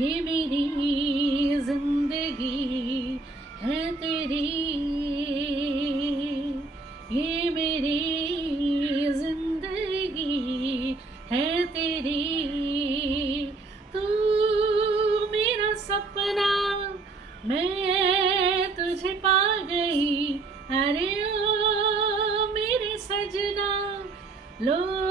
ये मेरी जिंदगी है तेरी, ये मेरी जिंदगी है तेरी। तू मेरा सपना, मैं तुझे पा गई। अरे ओ मेरे सजना, लो